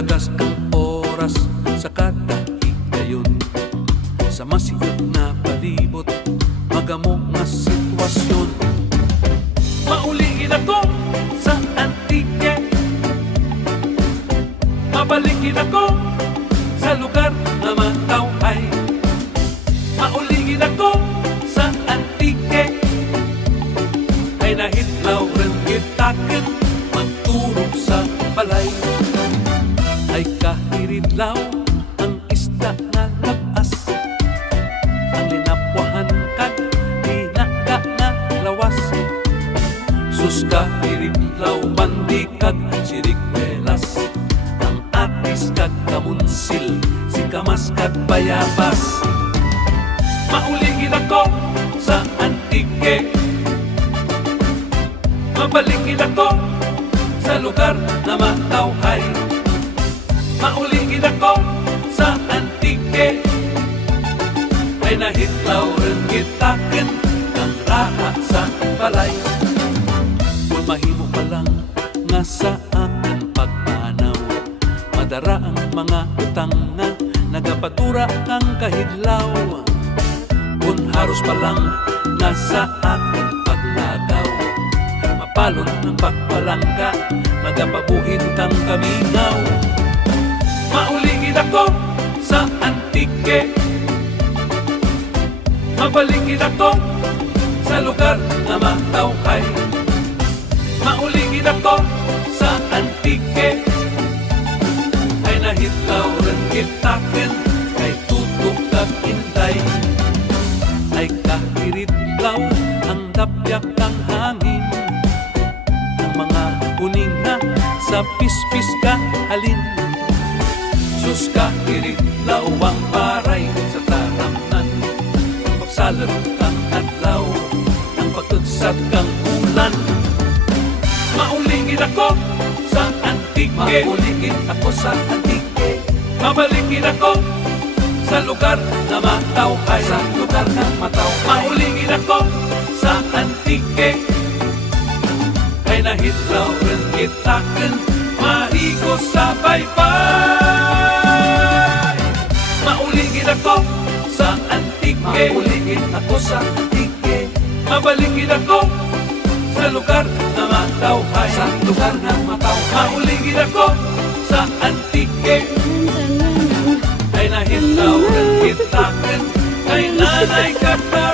Nagalagas kang oras sa kada higayon, sa masigit na palibot, magamo nga sitwasyon. Mauligin ako sa antike, mabalikin ako sa lugar na matawhay. Mauligin ako sa antike, ay nahitlaw rin itakin, magturog sa balay. Ay kahiridlaw ang isda na labas, ang linapwahan kag dinaga na lawas. Sus kahiridlaw bandikag sirikwelas, ang atis kag kamunsil, si kamas kag bayabas. Mauligin ako sa antike, mabalikin ako sa lugar na matawhay. Mauligin ako sa antike, ay nahitlaw rin itakin, ang raha sa balay. Kung mahimo pa lang nga sa akin pagpanaw, madara ang mga utang nga nagapatura kang kahidlaw. Kung haros pa lang nga sa akin paglagaw, mapalon ng pagpalangga, magapabuhin kang kamingaw. Mauligin ako sa antike, mabalikin ako sa lugar na matawhay. Mauligin ako sa antike, ay nahitlaw rin itakin, kay tutok kag inday. Ay kahiridlaw ang dapyak ng hangin, ang mga uning na sa pispis ka halin. Sus kahiridlaw ang paray sa taramnan, pagsalat kang adlaw, ang pagtudsat kang ulan. Mauligin ako sa antike, mauligin ako sa antike, mabalikin ako sa lugar na matawhay, sa lugar na matawhay. Mauligin ako sa antike, ay nahitlaw rin itakin, mahigos sa baybay. Mauligin ako sa antike, mauligin ako sa antike, mabalikin ako sa lugar na matawhay, sa lugar na matawhay. Mauligin ako sa antike, ay nahitlaw rin itakin, kay nanay kata.